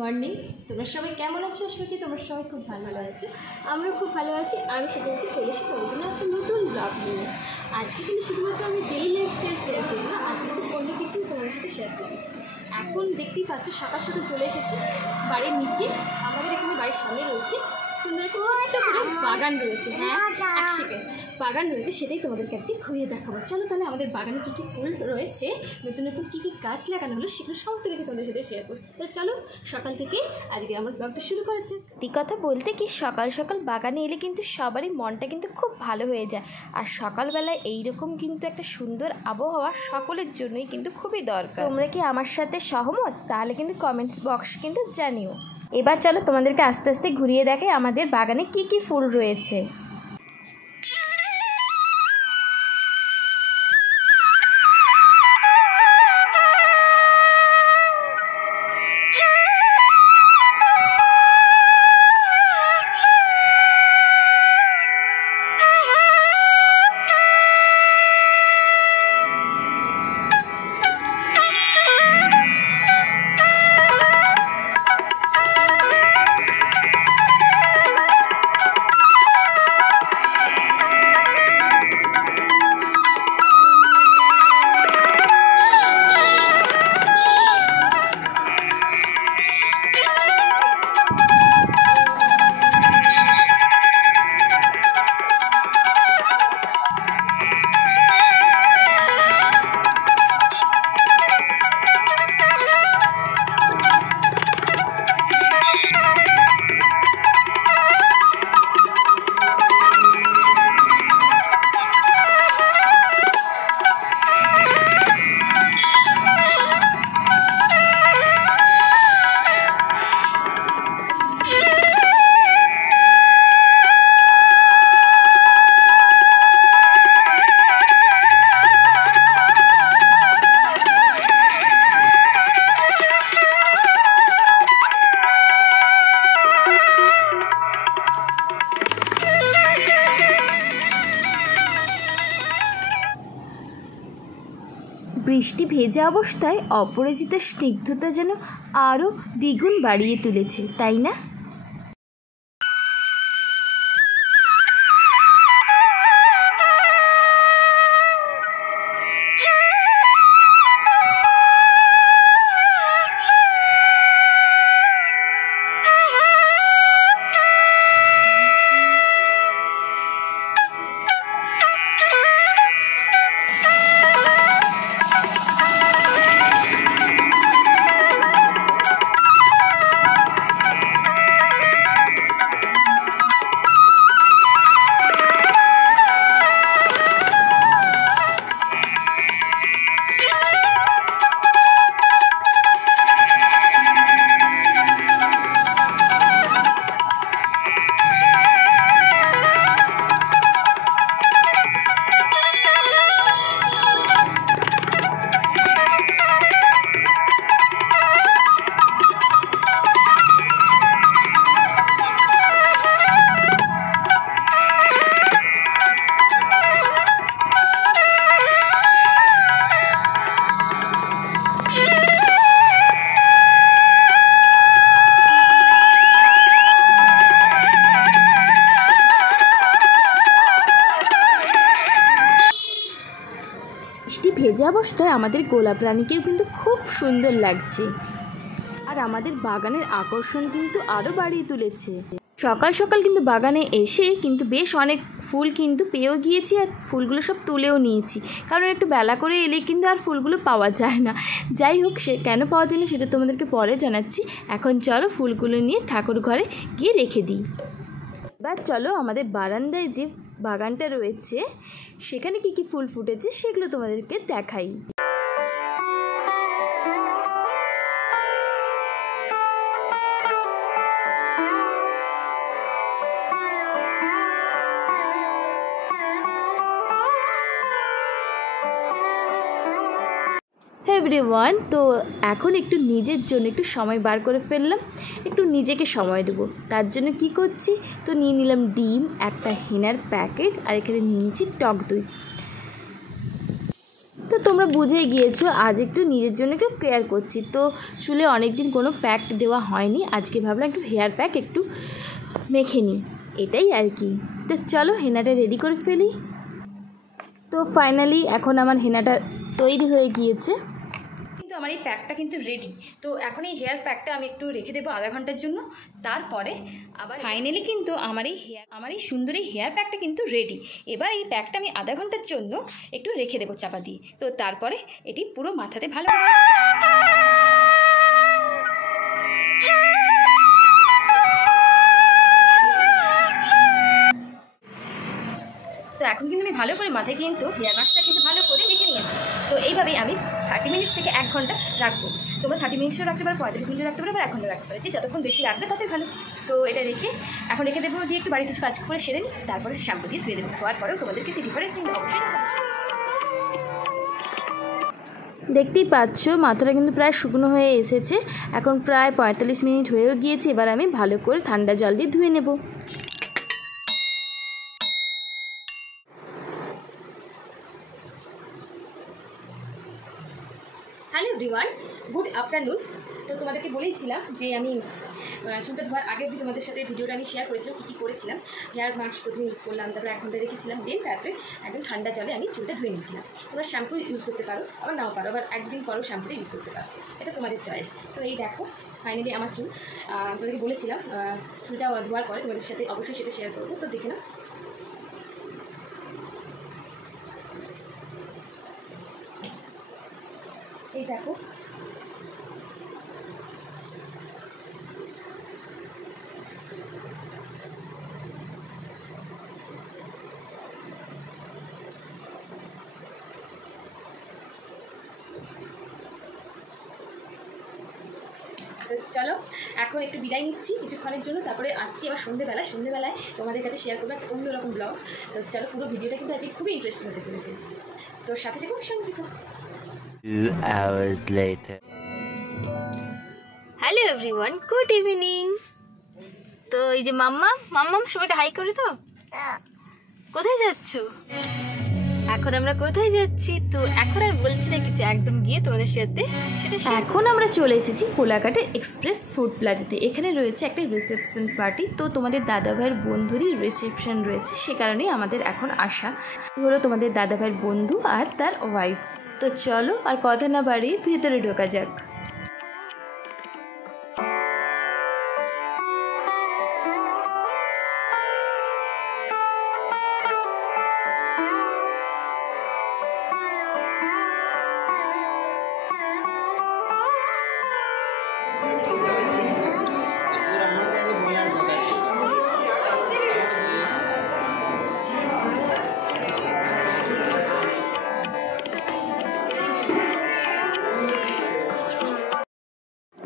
Morning. তোমরা সবাই কেমন আছো? আশা করছি তোমরা সবাই খুব ভালো আছো। আমরাও খুব ভালো আছি। আমি সেটা চলে এসেছি তোমাদের জন্য একটা নতুন ব্লগ নিয়ে। আজকে কিন্তু শুধুমাত্র আমি ডেইলি লাইফস্টাইল শেয়ার করি না, আজকে কিন্তু অন্য কিছু তোমাদের সাথে শেয়ার করি। এখন দেখতেই পাচ্ছ সকাল সকাল চলে এসেছি বাড়ির নিচে। আমাদের এখানে বাড়ির সামনে রয়েছে সুন্দর একটা বাগান রয়েছে। হ্যাঁ, এক সেকেন্ড, বাগান রয়েছে, সেটাই তোমাদেরকে আজকে ঘুরিয়ে দেখাবো। চলো তাহলে আমাদের বাগানে কী কী ফুল রয়েছে, নতুন নতুন কী কী গাছ লাগানো হলো, সেগুলো সমস্ত কিছু তোমাদের সাথে শেয়ার করি। তো চলো সকাল থেকে আজকে আমার ব্লগটা শুরু করা যাক। এই কথা বলতে কি, সকাল সকাল বাগানে এলে কিন্তু সবারই মনটা কিন্তু খুব ভালো হয়ে যায়। আর সকালবেলায় এইরকম কিন্তু একটা সুন্দর আবহাওয়া সকলের জন্যই কিন্তু খুবই দরকার। তোমরা কি আমার সাথে সহমত? তাহলে কিন্তু কমেন্টস বক্স কিন্তু জানিও। এবার চলো তোমাদেরকে আস্তে আস্তে ঘুরিয়ে দেখাই আমাদের বাগানে কি কি ফুল রয়েছে। বৃষ্টি ভেজা অবস্থায় অপরাজিতার স্নিগ্ধতা যেন আরও দ্বিগুণ বাড়িয়ে তুলেছে, তাই না? বৃষ্টি ভেজা অবস্থায় আমাদের গোলাপ রানীকেও কিন্তু খুব সুন্দর লাগছে, আর আমাদের বাগানের আকর্ষণ কিন্তু আরও বাড়িয়ে তুলেছে। সকাল সকাল কিন্তু বাগানে এসে কিন্তু বেশ অনেক ফুল কিন্তু পেয়েও গিয়েছি, আর ফুলগুলো সব তুলেও নিয়েছি, কারণ একটু বেলা করে এলে কিন্তু আর ফুলগুলো পাওয়া যায় না। যাই হোক, সে কেন পাওয়া যায় না সেটা তোমাদেরকে পরে জানাচ্ছি। এখন চলো ফুলগুলো নিয়ে ঠাকুর ঘরে গিয়ে রেখে দিই। এবার চলো আমাদের বারান্দায় যে বাগানটা রয়েছে সেখানে কি কি ফুল ফুটেছে সেগুলো তোমাদেরকে দেখাই। এভরিওয়ান, তো এখন একটু নিজের জন্য একটু সময় বার করে ফেললাম, একটু নিজেকে সময় দেবো। তার জন্য কি করছি, তো নিয়ে নিলাম ডিম, একটা হেনার প্যাকেট, আর এখানে নিয়েছি টক দই। তো তোমরা তোমরা বুঝেই গিয়েছো আজ একটু নিজের জন্য একটু কেয়ার করছি। তো চুলে অনেক দিন কোনো প্যাক দেওয়া হয়নি, আজকে ভাবলাম একটু হেয়ার প্যাক একটু মেখে নিই, এটাই আর কি। তো চলো হেনাটা রেডি করে ফেলি। তো ফাইনালি এখন আমার হেনাটা তৈরি হয়ে গিয়েছে, কিন্তু আমার এই প্যাকটা কিন্তু রেডি। তো এখন এই হেয়ার প্যাকটা আমি একটু রেখে দেবো আধা ঘন্টার জন্য, তারপরে আবার ফাইনালি কিন্তু আমার এই সুন্দর এই হেয়ার প্যাকটা কিন্তু রেডি। এবার এই প্যাকটা আমি আধা ঘন্টার জন্য একটু রেখে দেবো চাপা দিয়ে। তো তারপরে এটি পুরো মাথাতে ভালো তো এখন কিন্তু আমি ভালো করে মাথায় কিন্তু হেয়ার মাস্কটা কিন্তু ভালো করে মেখে নিয়েছি। তো এইভাবেই আমি 30 মিনিট থেকে 1 ঘন্টা রাখবো। তোমরা 30 মিনিটও রাখতে পারো, 45 মিনিটও রাখতে পারো, 1 ঘন্টা রাখতে পারো, যে যতক্ষণ বেশি রাখবে ততই ভালো। তো এটা রেখে এখন রেখে দেবো, দিয়ে একটু বাড়ি কিছু কাজ করে সেরে নিই, তারপরে শ্যাম্পু দিয়ে ধুয়ে দেবো। ধোয়ার পরেও তোমাদেরকে সেই ডিফারেন্স কিন্তু অবশ্যই দেখতেই পাচ্ছ মাথাটা কিন্তু প্রায় শুকনো হয়ে এসেছে। এখন প্রায় 45 মিনিট হয়েও গিয়েছে। এবার আমি ভালো করে ঠান্ডা জল দিয়ে ধুয়ে নেব। Hello everyone, good afternoon. তো তোমাদেরকে বলেইছিলাম যে আমি চুলটা ধোয়ার আগে অবধি তোমাদের সাথে ভিডিওটা আমি শেয়ার করেছিলাম কী কী করেছিলাম। হেয়ার মাস্ক প্রথমে ইউজ করলাম, তারপরে 1 ঘন্টা রেখেছিলাম, দেন তারপরে একদম ঠান্ডা জলে আমি চুলটা ধুয়ে নিয়েছিলাম। তোমরা শ্যাম্পু ইউজ করতে পারো, আবার নাও পারো, আবার একদিন পরও শ্যাম্পুটা ইউজ করতে পারো, এটা তোমাদের চয়েস। তো এই দেখো ফাইনালি আমার চুল, তোমাদেরকে বলেছিলাম চুলটা ধোয়ার পরে তোমাদের সাথে অবশ্যই সেটা শেয়ার করবো। তো দেখে নাও, এই দেখো চলো এখন একটু বিদায় নিচ্ছি কিছুক্ষণের জন্য, তারপরে আসছি আবার সন্ধ্যেবেলায় তোমাদের কাছে শেয়ার করবো একটা অন্যরকম ব্লগ। তো চলো, পুরো ভিডিওটা কিন্তু আজকে খুবই ইন্টারেস্টিং হতে চলেছে। তোর সাথে দেখো, সঙ্গে দেখো। 2 hours later. Hello everyone, good evening. তো এই যে মাম্মাম সবাইকে হাই করে। তো কোথায় যাচ্ছ? এখন আমরা কোথায় যাচ্ছি? তো এখন আর বলছি না কিছু, একদম গিয়ে তোমাদের সাথে সেটা। এখন আমরা চলে এসেছি কোলাঘাটের এক্সপ্রেস ফুড প্লাজাতে। এখানে রয়েছে একটা রিসেপশন পার্টি। তো তোমাদের দাদাভাইয়ের বন্ধুরই রিসেপশন রয়েছে, সে কারণেই আমাদের এখন আসা। হলো তোমাদের দাদাভাইয়ের বন্ধু আর তার ওয়াইফ। তো চলো আর কথা না বাড়িয়ে ভিতরে ঢোকা যাক।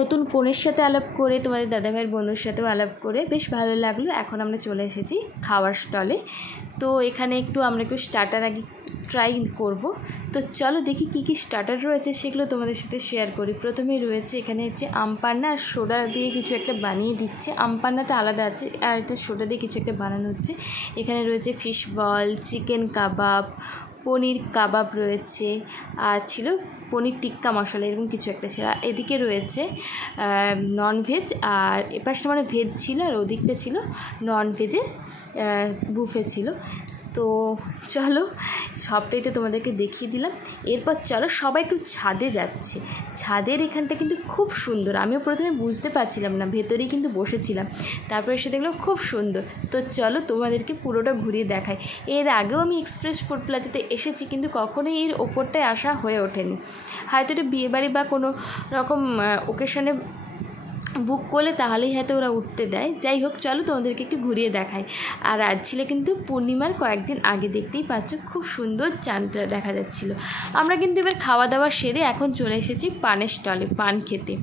নতুন কনের সাথে আলাপ করে, তোমাদের দাদাভাইয়ের বন্ধুর সাথেও আলাপ করে বেশ ভালো লাগলো। এখন আমরা চলে এসেছি খাওয়ার স্টলে। তো এখানে আমরা একটু স্টার্টার আগে ট্রাই করব। তো চলো দেখি কী কী স্টার্টার রয়েছে, সেগুলো তোমাদের সাথে শেয়ার করি। প্রথমেই রয়েছে এখানে হচ্ছে আমপান্না আর সোডা দিয়ে কিছু একটা বানিয়ে দিচ্ছে। আমপান্নাটা আলাদা আছে, আর এটা সোডা দিয়ে কিছু একটা বানানো হচ্ছে। এখানে রয়েছে ফিশ বল, চিকেন কাবাব, পনির কাবাব রয়েছে, আর ছিল পনির টিক্কা মশলা, এরকম কিছু একটা ছিল। আর এদিকে রয়েছে ননভেজ, আর এপাশটা মানে ভেজ ছিল, আর ওদিকটা ছিল ননভেজের বুফে ছিল। তো চলো সবটাই তো তোমাদেরকে দেখিয়ে দিলাম। এরপর চলো সবাই একটু ছাদে যাচ্ছে। ছাদের এখানটা কিন্তু খুব সুন্দর, আমিও প্রথমে বুঝতে পারছিলাম না, ভেতরেই কিন্তু বসেছিলাম, তারপরে এসে দেখলাম খুব সুন্দর। তো চলো তোমাদেরকে পুরোটা ঘুরিয়ে দেখাই। এর আগেও আমি এক্সপ্রেস ফুড প্লাজাতে এসেছি, কিন্তু কখনোই এর ওপরটায় আসা হয়ে ওঠেনি। হয়তো এটা বিয়েবাড়ি বা কোনো রকম ওকেশনে বুক করলে তাহলেই হয়তো ওরা উঠতে দেয়। যাই হোক, চলো তোমাদেরকে একটু ঘুরিয়ে দেখাই। আর আজ ছিল কিন্তু পূর্ণিমার কয়েকদিন আগে, দেখতেই পাচ্ছ খুব সুন্দর চাঁদটা দেখা যাচ্ছিলো। আমরা কিন্তু এবার খাওয়া দাওয়া সেরে এখন চলে এসেছি পানের স্টলে পান খেতে।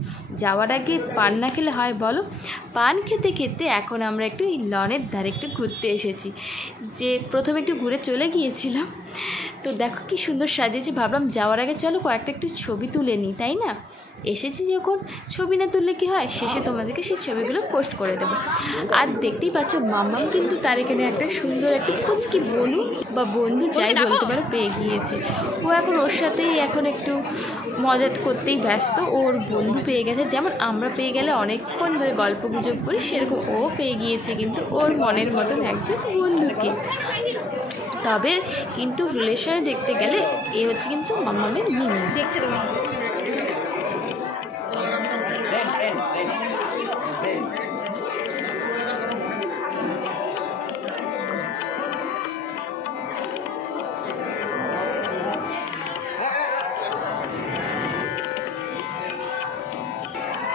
যাওয়ার আগে পান না খেলে হয় বলো? পান খেতে খেতে এখন আমরা একটু এই লনের ধারে একটু ঘুরতে এসেছি। যে প্রথমে একটু ঘুরে চলে গিয়েছিলাম, তো দেখো কি সুন্দর সাজিয়েছে, ভাবলাম যাওয়ার আগে চলো কয়েকটা একটু ছবি তুলে নিই, তাই না? এসেছি যখন ছবি না তুললে কি হয়, শেষে তোমাদেরকে সেই ছবিগুলো পোস্ট করে দেবো। আর দেখতেই পাচ্ছ মাম্মাম কিন্তু তার এখানে একটা সুন্দর একটা পুচকি বনু বা বন্ধু যাই বলতে পারো পেয়ে গিয়েছে। ও এখন ওর সাথেই এখন একটু মজা করতেই ব্যস্ত। ওর বন্ধু পেয়ে গেছে, যেমন আমরা পেয়ে গেলে অনেকক্ষণ ধরে গল্প গুজব করি, সেরকম ও পেয়ে গিয়েছে কিন্তু ওর মনের মতন একজন বন্ধুকে। তবে কিন্তু রিলেশনে দেখতে গেলে এ হচ্ছে কিন্তু মাম্মামের মিমি। দেখছে তোমার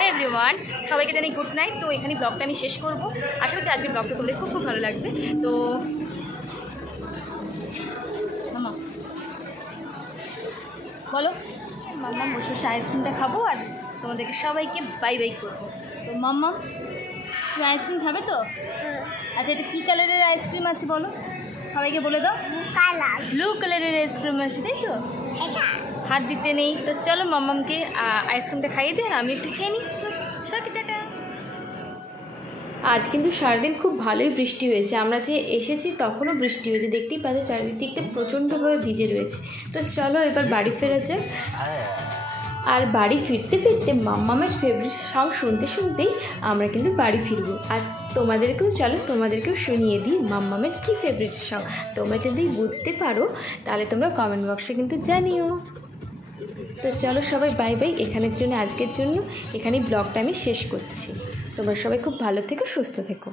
এভরিওয়ান, সবাইকে জানাই গুড নাইট। তো এখানে ব্লগটা আমি শেষ করবো। আশা করছি আজকের ব্লগটা করলে খুব খুব ভালো লাগবে। তো মামা বলো, মাম্মা বসে বসে আইসক্রিমটা খাবো আর তোমাদেরকে সবাইকে বাই বাই করবো। তো মাম্মা তুমি আইসক্রিম খাবে তো? আচ্ছা, এটা কী কালারের আইসক্রিম আছে বলো, সবাইকে বলে দাও। ব্লু কালারের আইসক্রিম আছে, তাই তো? হাত দিতে নেই। তো চলো মাম্মামকে আইসক্রিমটা খাইয়ে দিই আর আমি একটু খেয়ে নিই। তো টাটা। আজ কিন্তু সারাদিন খুব ভালোই বৃষ্টি হয়েছে। আমরা যে এসেছি তখনও বৃষ্টি হয়েছে, দেখতেই পাচ্ছ চারিদিকটা প্রচণ্ডভাবে ভিজে রয়েছে। তো চলো এবার বাড়ি ফেরা যাক। আর বাড়ি ফিরতে ফিরতে মাম্মামের ফেভারিট সং শুনতে শুনতেই আমরা কিন্তু বাড়ি ফিরবো। আর তোমাদেরকেও চলো তোমাদেরকেও শুনিয়ে দিই মাম্মামের কী ফেভারিট সং। তোমরা যদি বুঝতে পারো তাহলে তোমরা কমেন্ট বক্সে কিন্তু জানিও। তো চলো সবাই বাই বাই। এখানের জন্য আজকের জন্য এখানেই ব্লগটা আমি শেষ করছি। তোমরা সবাই খুব ভালো থেকো, সুস্থ থেকো।